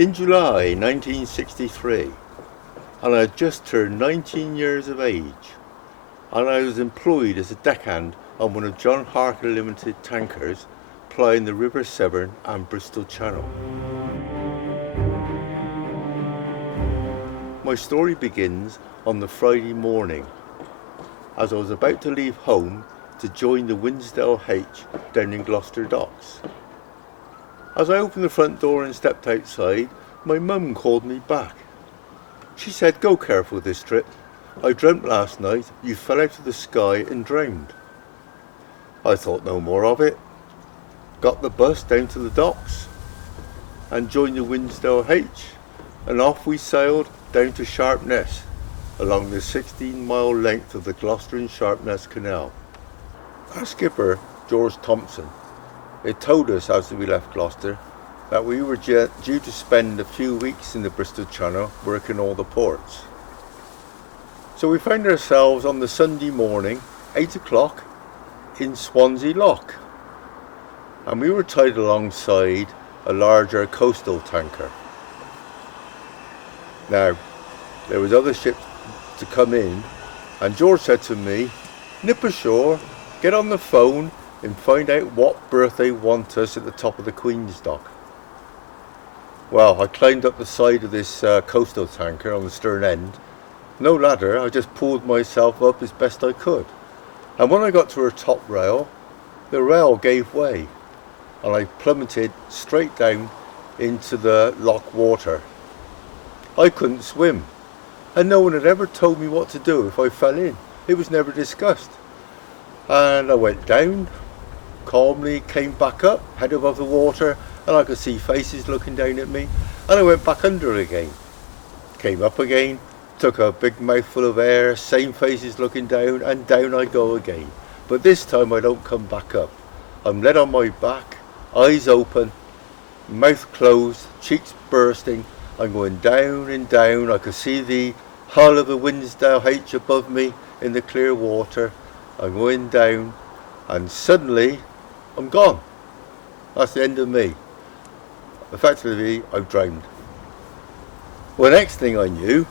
in July 1963, and I had just turned 19 years of age, and I was employed as a deckhand on one of John Harker Limited tankers plying the River Severn and Bristol Channel. My story begins on the Friday morning, as I was about to leave home to join the Winsdale H down in Gloucester Docks. As I opened the front door and stepped outside, my mum called me back. She said, "Go careful this trip. I dreamt last night you fell out of the sky and drowned." I thought no more of it, got the bus down to the docks and joined the Winsdale H, and off we sailed down to Sharpness along the 16-mile length of the Gloucester and Sharpness Canal. Our skipper, George Thompson, had told us as we left Gloucester that we were due to spend a few weeks in the Bristol Channel working all the ports. So we found ourselves on the Sunday morning, 8 o'clock, in Swansea Lock, and we were tied alongside a larger coastal tanker. Now, there was other ships to come in, and George said to me, "Nip ashore, get on the phone and find out what berth they want us at the top of the Queen's Dock." Well, I climbed up the side of this coastal tanker on the stern end. No ladder, I just pulled myself up as best I could. And when I got to her top rail, the rail gave way, and I plummeted straight down into the lock water. I couldn't swim, and no one had ever told me what to do if I fell in. It was never discussed. And I went down, calmly came back up, head above the water, and I could see faces looking down at me, and I went back under again. Came up again, took a big mouthful of air, same faces looking down, and down I go again. But this time I don't come back up. I'm led on my back, eyes open, mouth closed, cheeks bursting. I'm going down and down. I could see the hull of the Winsdale H above me in the clear water. I'm going down, and suddenly I'm gone. That's the end of me. Effectively, I've drowned. Well, the next thing I knew,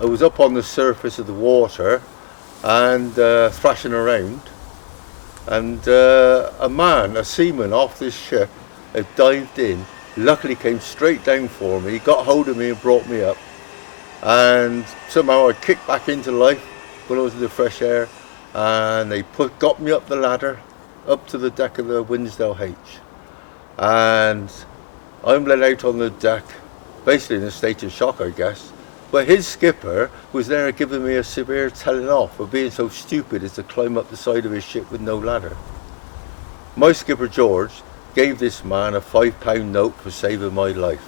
I was up on the surface of the water and thrashing around, and a man, a seaman off this ship, had dived in, luckily came straight down for me, got hold of me and brought me up, and somehow I kicked back into life when I was in the fresh air, and they got me up the ladder, up to the deck of the Winsdale H, and I'm let out on the deck, basically in a state of shock, I guess. But his skipper was there giving me a severe telling off for being so stupid as to climb up the side of his ship with no ladder. My skipper, George, gave this man a £5 note for saving my life.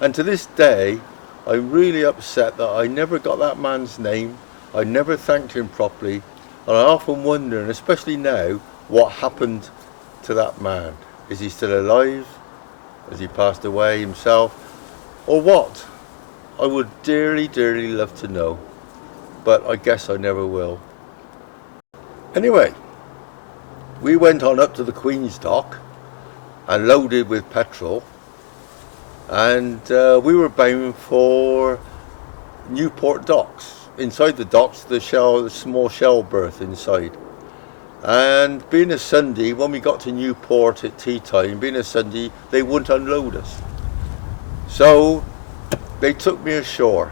And to this day, I'm really upset that I never got that man's name, I never thanked him properly, and I often wonder, and especially now, what happened to that man. Is he still alive? Has he passed away himself? Or what? I would dearly, dearly love to know, but I guess I never will. Anyway, we went on up to the Queen's Dock and loaded with petrol, and we were bound for Newport Docks. Inside the docks, the small shell berth inside. And being a Sunday, when we got to Newport at tea time, being a Sunday, they wouldn't unload us. So they took me ashore.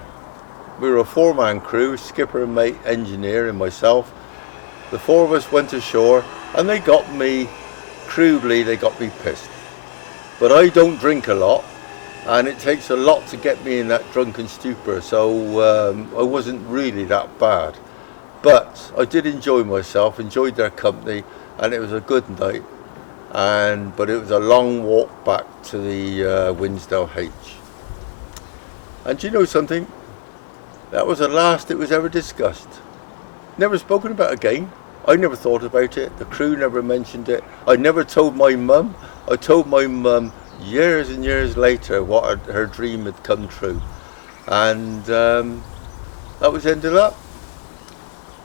We were a four-man crew, skipper, mate, engineer and myself. The four of us went ashore, and they got me, crudely, they got me pissed. But I don't drink a lot, and it takes a lot to get me in that drunken stupor, so I wasn't really that bad. But I did enjoy myself, enjoyed their company, and it was a good night. But it was a long walk back to the Winsdale H. And do you know something? That was the last it was ever discussed. Never spoken about again. I never thought about it. The crew never mentioned it. I never told my mum. I told my mum years and years later what her dream had come true. And that was the end of that.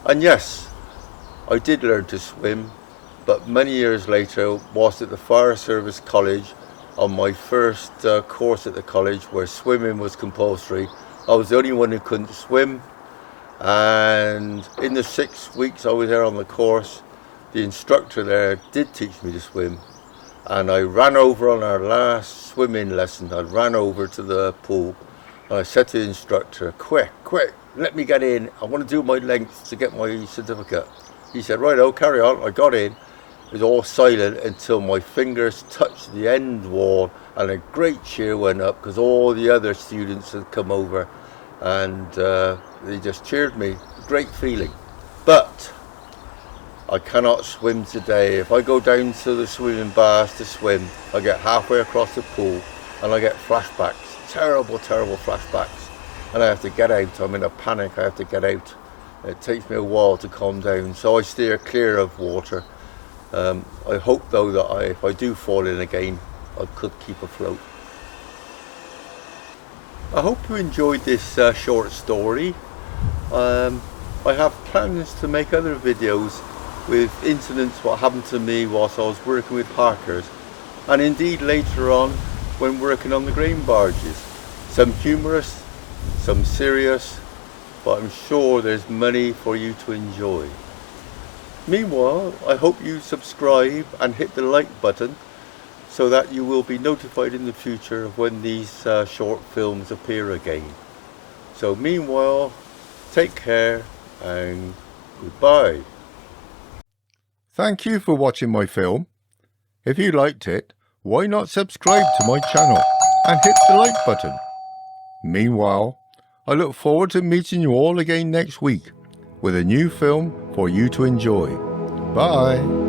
And yes, I did learn to swim, but many years later, whilst at the Fire Service College, on my first course at the college where swimming was compulsory. I was the only one who couldn't swim, and in the 6 weeks I was there on the course, the instructor there did teach me to swim, and I ran over on our last swimming lesson. I ran over to the pool and I said to the instructor, quick, let me get in, I want to do my length to get my certificate. He said, righto, carry on. I got in. It was all silent until my fingers touched the end wall, and a great cheer went up because all the other students had come over, and they just cheered me. Great feeling. But I cannot swim today. If I go down to the swimming baths to swim, I get halfway across the pool and I get flashbacks, terrible flashbacks, and I have to get out. I'm in a panic. I have to get out. It takes me a while to calm down, so I steer clear of water. I hope though that if I do fall in again, I could keep afloat. I hope you enjoyed this short story. I have plans to make other videos with incidents what happened to me whilst I was working with harkers, and indeed later on when working on the grain barges. Some humorous, some serious, but I'm sure there's many for you to enjoy. Meanwhile, I hope you subscribe and hit the like button so that you will be notified in the future of when these short films appear again. So meanwhile, take care and goodbye. Thank you for watching my film. If you liked it, why not subscribe to my channel and hit the like button. Meanwhile, I look forward to meeting you all again next week with a new film for you to enjoy. Bye.